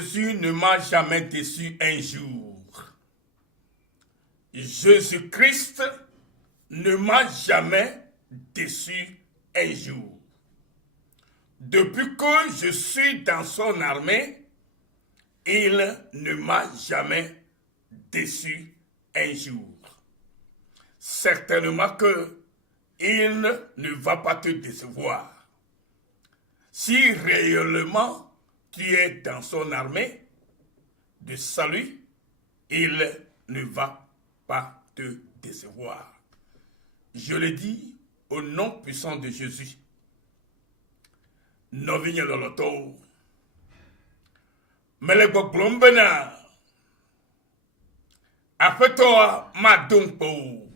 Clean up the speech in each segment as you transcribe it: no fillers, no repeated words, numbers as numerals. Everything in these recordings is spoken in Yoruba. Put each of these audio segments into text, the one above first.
Jésus ne m'a jamais déçu un jour. Jésus-Christ ne m'a jamais déçu un jour. Depuis que je suis dans son armée, il ne m'a jamais déçu un jour. Certainement que il ne va pas te décevoir. Si réellement tu es dans son armée de salut, il ne va pas te décevoir. Je le dis au nom puissant de Jésus. Novigne loloto. Melego glombena. Afeto madumpo.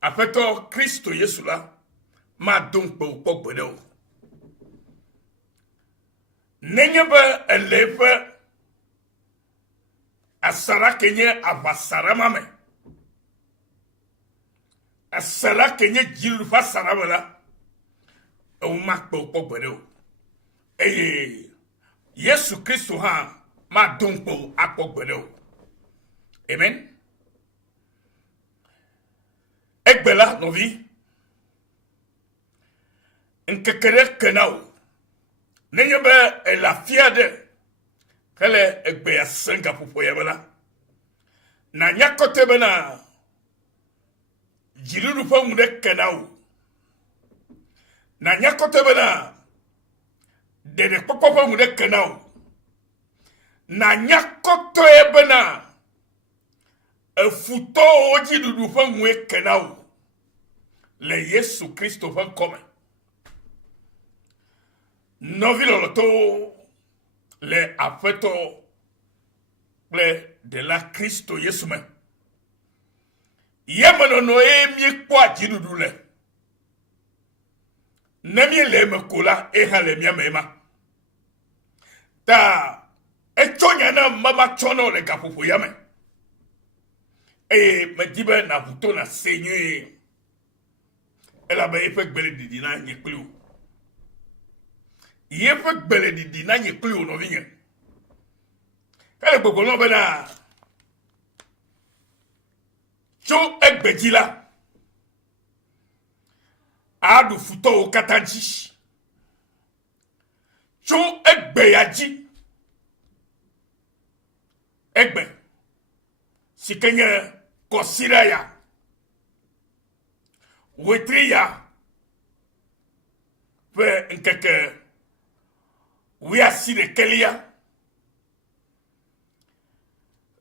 Afeto Kristo Yesu la madumpo pokbedo. Nenyebe elefe asara kenye avasara mame. Asara kenye jilufa saramela. Umakpo pokbedo. Eye Yesu Kristo ha madumpo akpokbedo. Amen. Ekbela novi. Nkekere kenao. Nenyebe la fiade. Kele ekbe ya senga pupo yabela. Na nyakote bena. Jilulu fa mude kenao. Na nyakote bena. Dede popo fa mude kenao. Na nyakote bena. Futo oji dudu fa mwe kenao. Le Yesu Kristo fa kome. Noviloloto le afeto le de la Kristo Yesu me. Yemeno no emie kwa jidudu le. Nemie le me kola eha le mia mema. Ta echonya na mama chono le kapupu yame. E me dibe na vuto na seigneur. Ela be efe gbele didi na nyeklu. Yefe gbele didi na nyeklu no vinye. Kale gbogbo no be na. Cho egbejila. Adu futo o katanji. Cho egbeyaji. Egbe. Sikenye kosira ya. Wetri ya. Pe nkeke. Wia sire kelia.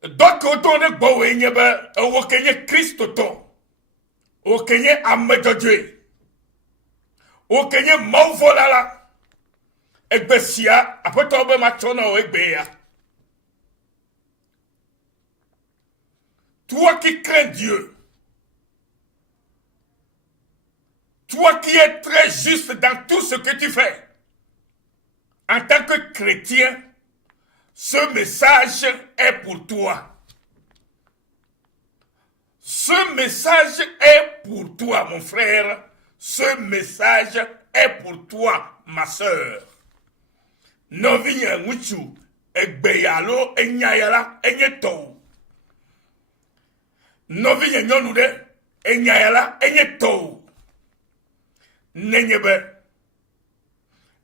Donc autant de bowe nyebe. Wokenye Kristo to. Wokenye amedodwe. Wokenye mauvolala. Egbesia. Apoto obe machona o egbeya. Toi qui crains Dieu, toi qui es très juste dans tout ce que tu fais, en tant que chrétien, ce message est pour toi. Ce message est pour toi, mon frère. Ce message est pour toi, ma sœur. Novinya muchu, egbeyalo, enyayala, enyetou. Novinya nyonu de enyayala enyeto nenyebe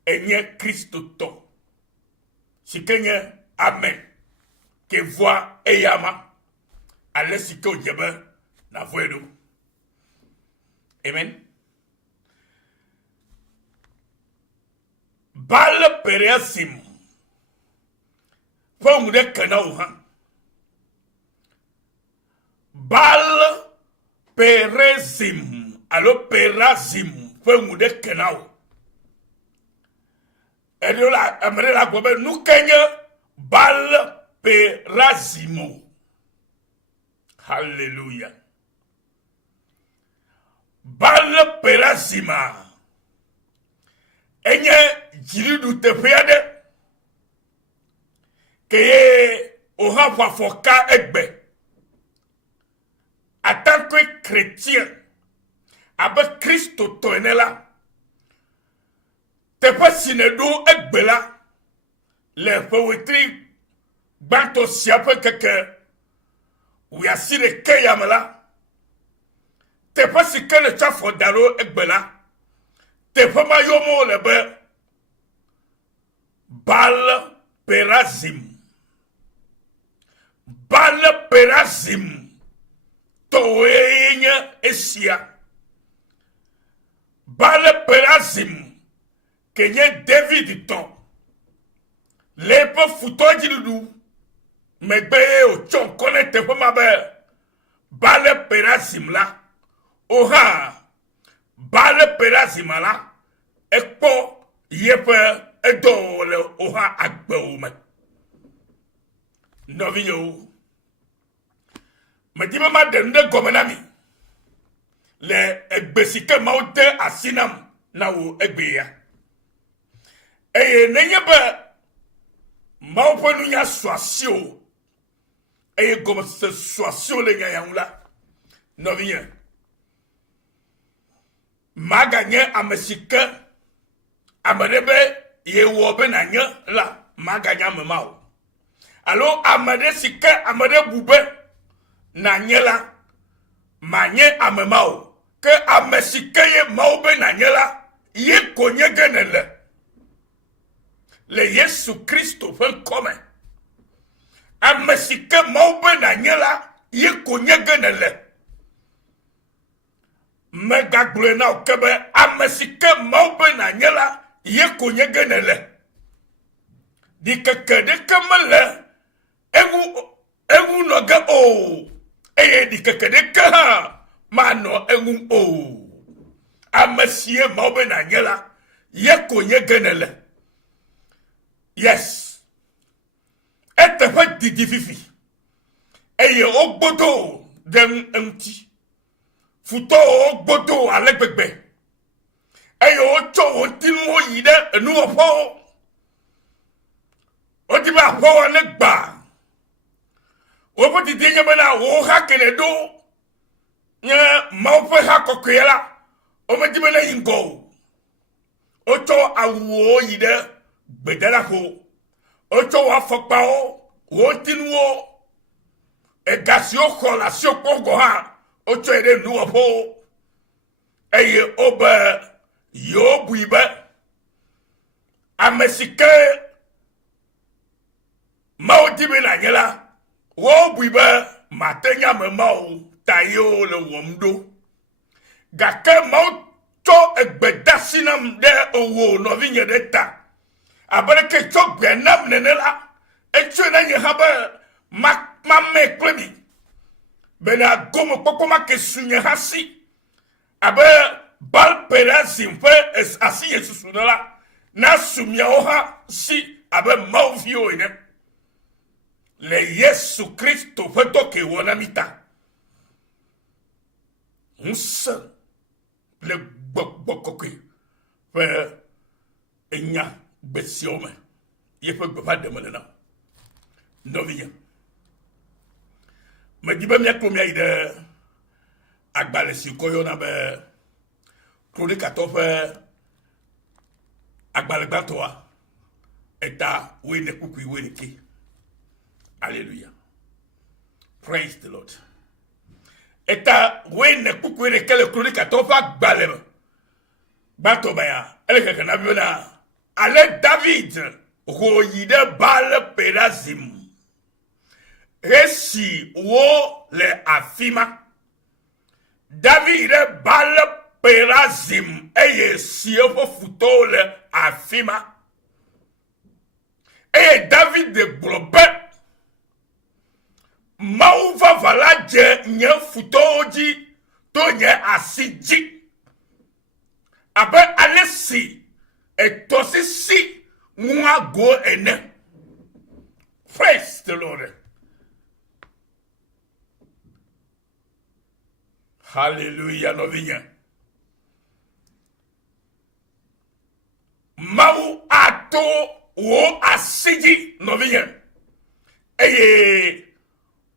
enye Kristo to sikenye amen ke voix eyama alesiko jebe na voedo amen bal pereasim fomu de kanao ha Bal perezim. Alors perazim. Fais moude kenao. Et de la amere la gobe nou kenye bal perazimo. Hallelujah. Bal perazima. Enye jiridu te feyade. Keye oha wafoka egbe. En tant que chrétien, avec Christ tonela, te pas sinedo ekbela, le poétrie banto siape keke ou yasire ke yamala te pas si que le chafo daro egbela te pas ma yomo lebe bal perazim toenya esia bal perazim kenye David ton lepo futo jiludu megbe o chon konete po mabe bal perazim la oha bal perazim la ekpo yepe edo le oha agbe o me novinho me di ma de gomenami le egbesike maute asinam na wo egbe ya nenye be maupo nunya soasio gomo se soasio le nya yanula novinho maganye amesike amadebe ye wo be na nya la maganya memao alo amade sike amade bube na nyela manye amemao ke amesike ye maube na nyela ye konye genele le Yesu Kristo fen kome amesike maube na nyela ye konye genele mega glena okebe amesike maube na nyela ye konye genele dikeke kemele egu no ga o dikeke de ka ma no egu o amasie maube na nyela ye konye genele yes etefa didififi ogbodo dem empty futo ogbodo alegbegbe ocho ontinu oyide enu opo otiba po ne gba wo ti dinye bana wo ha kenedo nya maupe ha kokela o me dibele yingo ocho awo yide bedala ko ocho wa fokpa o wo tinwo egasio kola sio kogo ha ocho ede nu opo obe yo buibe amesike mao dibe na nyela wo buibe matenya memao tayo le womdo gake mao to egbedasinam de owo no vinye de ta abareke to gbenam nenela echu na nye habe ma me klebi bena gomo pokoma ke sunye hasi abe bal perazim fe es asi yesu sunala na sumya oha si abe mauvio ine le Yesu Kristo fe toke wona mita unsa le bokokwe fe enya besiome ye fe gba de melena noviya me dibe mi akomi ide agbale si koyo na be Claude Katofe agbale gbantoa eta we ne kuku we ne ki. Hallelujah. Praise the Lord. Eta we ne kuku we ne kele Claude Katofe agbale gbantoba ya ele keke na biona ale David royide bal perazim resi wo le afima David bal perazim siefo futo le afima David de globe mauva valaje nye futoji to nye asiji abe alesi etosisi mwa go ene. Praise the Lord. Hallelujah, novinya. Mau ato wo asiji novinya.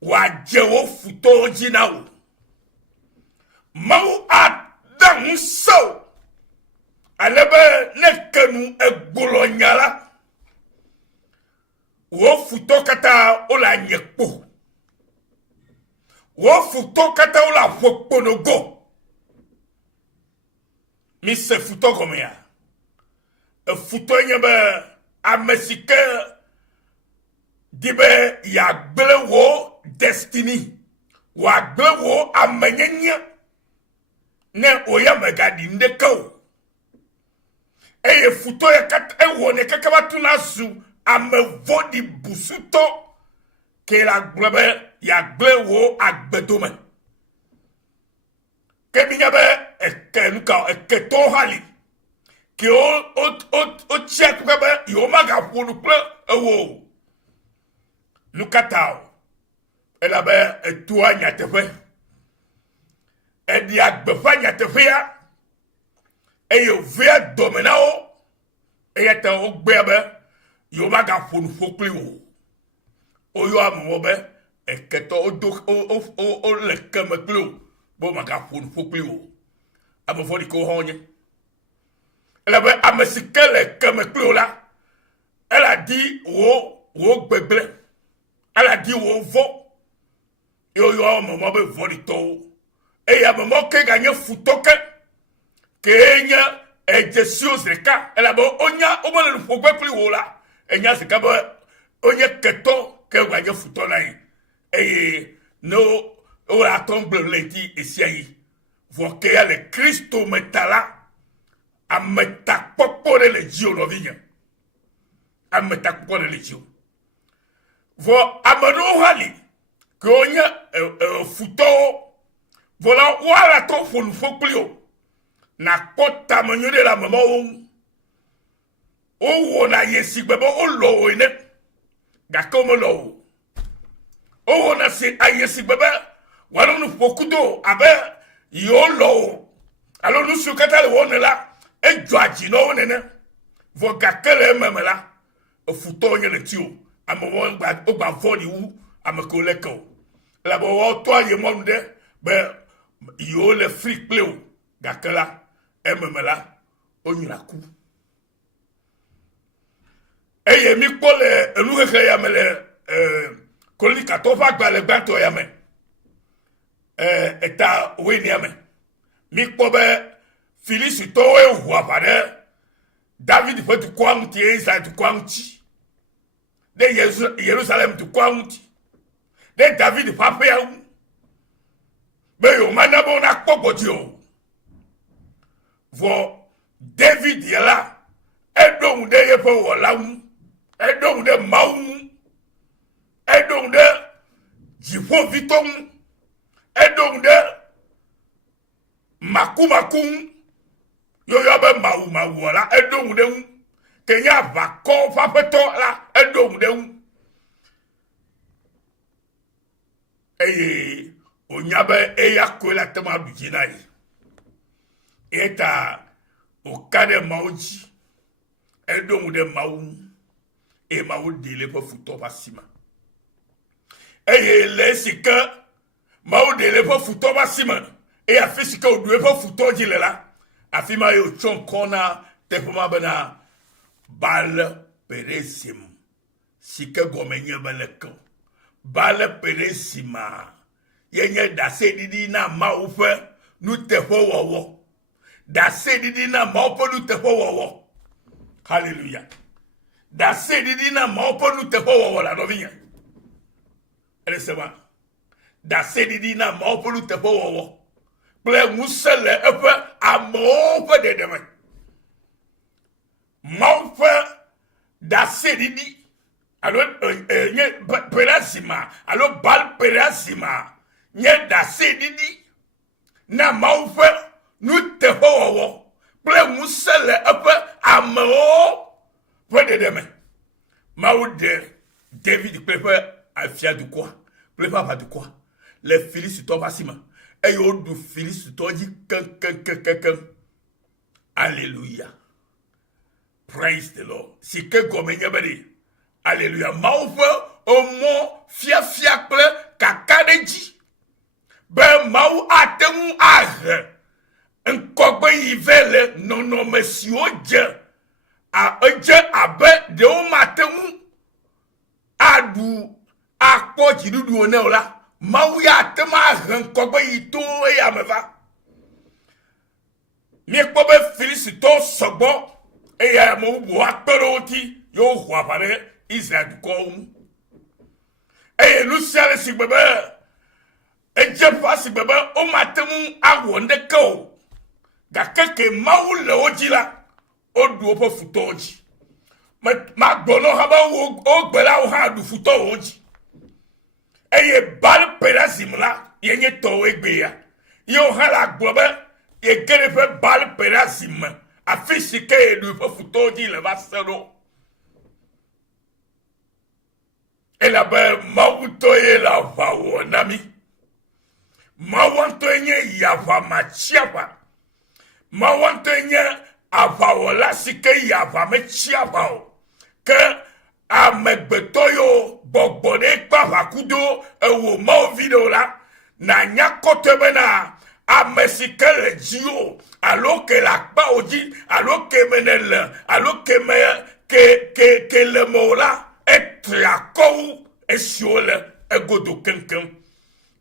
Waje wo futo jinawo. Mau adam so. Alebe nekenu egbolo nyala. wo futo kata ola nyekpo wo futo kata ola fokponogo mi se futo comme ya e futo nyebe amesike dibe ya gble wo destiny wa gble wo amenyenya ne oya megadi ndeko eye futo ya kat ewo ne kakabatu na zu amevodi busuto ke la glebe ya gble wo agbedome ke binyabe eke hali ke o check bebe yo maga pulu ple ewo lukatao elabe etua nyatefe edi agbefa nyatefe ya eye via domenao eye te o gbebe yo maga pulu fokli wo oyo amobe eketo o le kemeklo bo maga pulu fokli wo amofodi ko honye elabe amesikele kemeklo la elle a dit wo gbegble elle a dit wo vo yo maman be volito e ya maman ke gagner futoke kenya e jesio zeka elle a bo onya o mo le fogbe pli wo la enya zeka bo onya keto ke gagner futo na yi e no o la tombe leti esiayi vo ke ya le Kristo metala a meta popo de legio no vinya a meta popo de legio vo amano hali konya futo vola wala to fon foklio na kota manyo de la mama o wona yesi gbebo o lo ene ga komo lo o wona se ayesi gbebe wala no fokudo abe yo lo alo nu sukata le wona la ejo aji no nene vo ga kele memela o futo nye le tio amon gba voli wu amakoleko la bo to ye mo de be yo le fric pleu gakela ememela onyira ku eye mi pole elu ke ya mele kolika to fa gba le gba to ya me eta weni ya me mi pobe Filisu to e hua pade David fe tu kwamti Isa tu kwamti de Jerusalem tu kwamti de David papa ya be yo manabo na kokoti o vo David yela edon de ye pe wola edon de mawu edon de jifo vitom edon de makumakum yo be mawu la edon de kenya va ko fa peto la edon de eye onyabe eya kola tema bujinai eta okade mauji edon de mawu e mawu dele po futo basima eye le sika mawu dele po futo basima e afisika odue po futo jilela afima yo chonkona tepoma bana bal peresim sika gomenye baleko bal peresima yenye dase didi na maufe nu tefo wowo dase didi na maufe nu tefo wowo hallelujah dase didi na maufe nu tefo wowo la novinya elesema dase didi na maufe nu tefo wowo ple musele efe amofe de deme maufe dase didi alo nye perasima alo bal perasima nye dase didi na maufe nu tefo wowo ple musele efe ameo fe de deme mau de David pepe afia du quoi ple papa du quoi les Philistins to basima e yo du Philistins to ji kan alléluia praise the Lord si ke gomenya bari alléluia maufe o mo fia ple kakadeji ben mau atemu ahre nkogbe yivele nono mesio je a eje abe de o matemu adu akpɔ dziɖuɖu ne o la Mawu ya te ma he ŋkɔgbe yi to eya me va miekpɔ be filistitɔwo sɔgbɔ eye ame bubuwo akpe ɖe wo ŋuti yewo ho aʋa ɖe Israel dukɔwo ŋu eye nu sia le sigbe be edze ƒã sigbe be womate ŋu awɔ ŋɖeke o gake ke Mawu le wo dzi la woɖu woƒe futɔwo dzi magblɔ nɔ hã be wo gbe la wo hã ɖu futɔwo dzi eye Baal Perazim la yenye tɔwo egbe ya yewo hã le agblɔ be ye ge ɖe ƒe Baal Perazim me afi si ke yeɖu ƒe futɔwo dzi le va se ɖo elabe Mawu tɔ ye le aʋa wɔ na mi Mawu ŋutɔe nye yi aʋa matsi aʋa Mawu ŋutɔe nye aʋawɔla si ke yi aʋa metsi aʋa o ke amegbetɔ yiwo gbɔgbɔ ɖe kpe aʋakudo ewɔ Mawu vi ɖewo la nanya kɔtɔe bena ame si ke le dziwo alo ke le akpawo dzi alo ke me ne le alo ke me ke le me o la etri akɔwu esiwo le egodo keŋkeŋ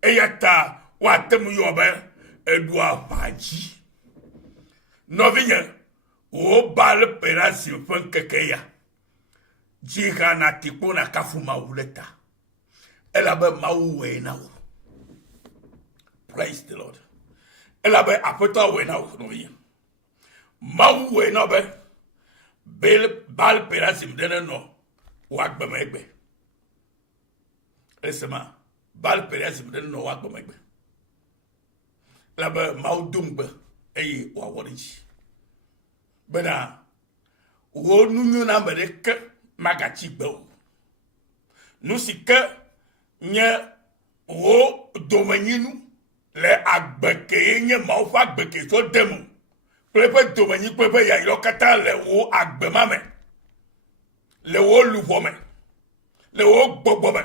eya ta woate ŋu yɔ be eɖu aʋa dzi nɔvinye wo Baal Perazim ƒe ŋkeke ya dziha na tikpo na kafu Mawu le ta elabe Mawu wɔe na wo praise the Lord elabe aƒetɔ wɔe na wo nɔvinye Mawu wɔe na be Baal Perazim ɖe nenɔ wo agbeme egbe esema Baal Perazim ɖe nenɔ wo agbeme egbe elabe Mawu do ŋugbe eye wòawɔ ɖe dzi bena wo nunyo na ame ɖeke magatsi gbe o nu si ke nye wo domenyinu le agbe ke nye Mawu ƒe agbe ke so dem kple ƒe domenyi kple ƒe yayrawo katã le wo agbe ma me le wo luʋɔ me le wo gbɔgbɔ me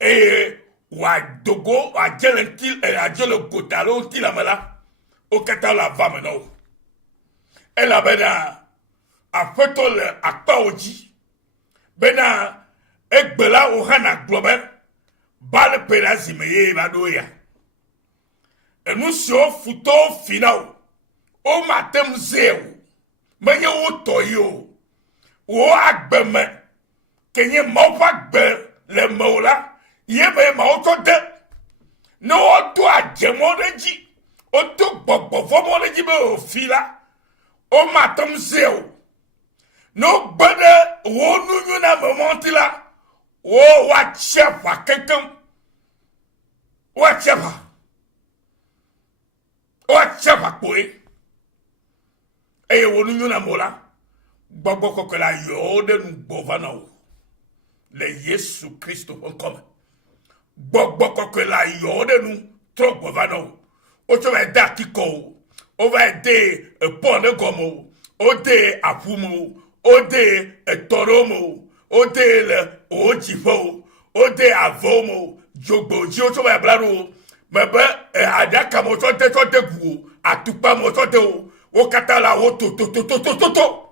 eye wòadogo adze le ŋuti adze le gota alo ŋuti la me la wo katã le ava me na wo elabena aƒetɔ le akpawo dzi bena egbe la wo hã nagblɔ be Baal Perazim ye va ɖo ya enu siwo futɔwo fi na wo womate ŋu zee o menye wo tɔ yi o wo agbe me ke nye Mawu ƒe agbe le mewò la ye be Mawu tsɔ de ne wodo adzemɔ ɖe dzi wodo gbɔgbɔ vɔmɔ ɖe dzi be wòfi la womate ŋu zee o ne wogbe ɖe wo nunyoname mɔti la woatsi aʋa kekeŋ woatsi aʋa kpoe eye wo nunyoname la gbɔgbɔ kɔkɔe la yɔ ɖe nugbɔ va na wo le Yesu Kristo ƒe ŋkɔme gbɔgbɔ kɔkɔe la yɔ ɖe nu trɔ gbɔ va na wo wotsɔ va de atikɔ o wova de pɔn ɖe gɔme o wode aƒu me o wode etɔ ɖewo me o wode le wo dziƒe o wode avɔwo me o dzogbewo dzi wotsɔ va bla ɖo o mebe aɖaka me wotsɔ de gu o atukpa me wotsɔ de o wo katã la wo totototototo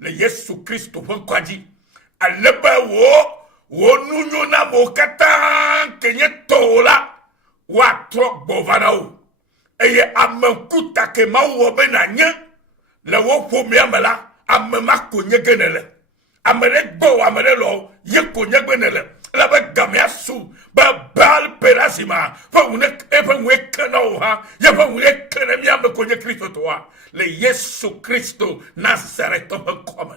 le Yesu Kristo ƒe ŋkɔa dzi alebe wo nunyonamewo katã ke nye tɔwo la woatrɔ gbɔ va na wo eye ame ŋkuta ke Mawu wɔ be nanye le wo ƒomea me la ame ma ko nye ge ne le ame ɖe gbɔ o ame ɖe lɔ ye ko nye gbe ne le elabe gamea su be Baal Perazima ƒe ŋu eke na wo hã yeƒe ŋu eke ne míame ko nye kristotɔa le Yesu Kristo Nazaretɔ ƒe ŋkɔme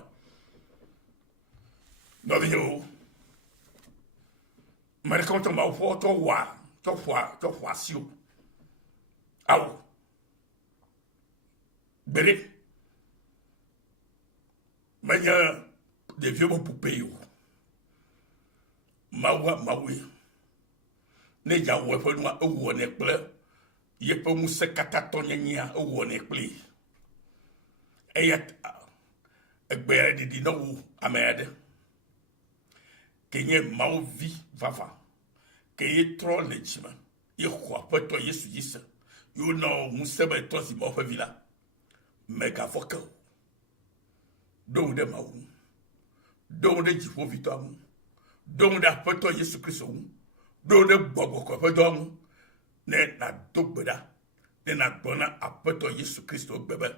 nɔvinyewo ame ɖeke ŋutɔ Mawu ƒe tsɔ ƒo asi o awo gbeɖe menye ɖeviwo ƒe pupe yi o Mawue ne dza wɔ eƒe nua ewɔ nɛ kple yeƒe ŋusẽ katã tɔnyenyea ewɔ nɛ kpli eya egbe ɖiɖi ne wu ame aɖe ke nye Mawu vi vava ke ye trɔ le dzime ye xɔ aƒetɔ Yesu dzi se yewo na ŋusẽ be trɔ si Mawu ƒe vi la megavɔ ke o ɖo ŋu ɖe Mawu ŋu ɖo ŋu ɖe dziƒovitɔa ŋu donc da poto Yesu Kristo do de bobo ko pe dom ne na dogbeda ne na gbona apoto Yesu Kristo bebe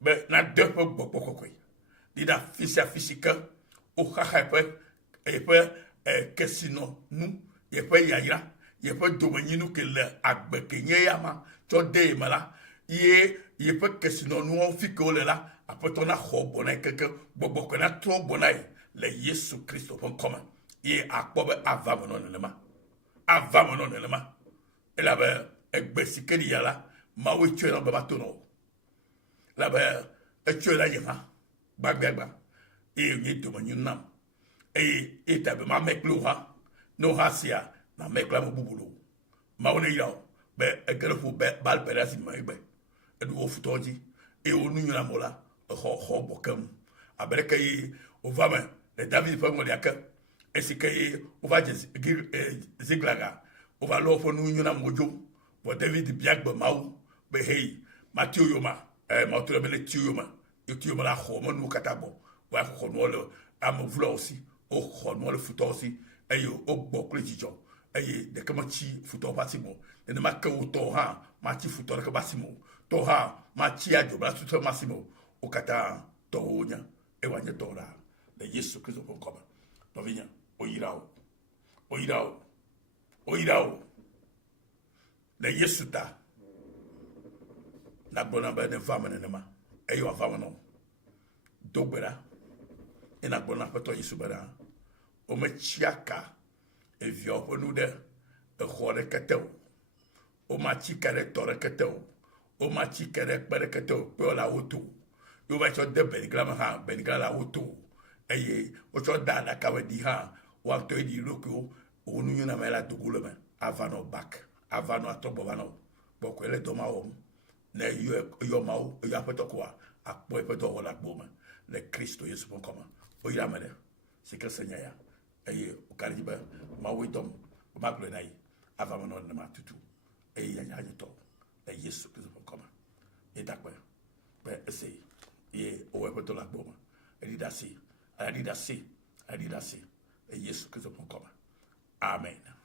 be na de pe bobo ko di da fisika o khakhaipe e pe kesino nu ye pe yayira ye pe domanyinu ke le agbekenye yama to de mala ye pe kesino nu on fi ko le la apoto na khobona keke bobo ko na to bonai le Yesu Kristo pon koma ye akpobe avamono nelema ela be egbesike di yala ma we tue na baba tono la be etue la yema gbagba e ni domanyu nam e tabe ma meklo ha no hasia na mekla mo bubulu ma woni yaw be egrefo be bal perasi ma egbe edu ofutoji e onu nyuna mola ho bokam abereka yi ovama le David fa ngoli aka esike ova Ziglaga ova lo fo nu nyuna mojo bo David biagba mawu be hey Matthew yoma ma to le tioma tioma la ho mo nu katabo wa ho no le am vlo aussi o ho no le futo aussi ayo o gbokle jijo aye de kama chi futo basimo ne ma ka to ha ma chi futo ka basimo to ha ma chi ajo ba tuto masimo o kata to onya e wanye to la le Yesu Kristo pon koma no vinya o irao le Yesu ta na bona ba ne fama ne ma e yo fama no dogbera e na bona pato Yesu bara o me chiaka e vio ponu de e khore ketew o ma chikare tore ketew o ma chikare pere ketew pe la oto yo ba cho de benigrama ha benigrama la oto eye o cho da na ka di ha wa to di roko o nu nyuna mela dugule me avano back avano atobo vano boko ele doma o ne yo mau yo apeto kwa akpo epeto wala gboma le Kristo Yesu pon koma o ira mele sika senyaya eye o kaliba ma widom o ma glo nai avamo no na matutu eye ya nya to le Yesu Kristo pon koma e dakwe be ese ye o epeto la gboma Adidasi, e Yesu Kristo pon koma. Amen.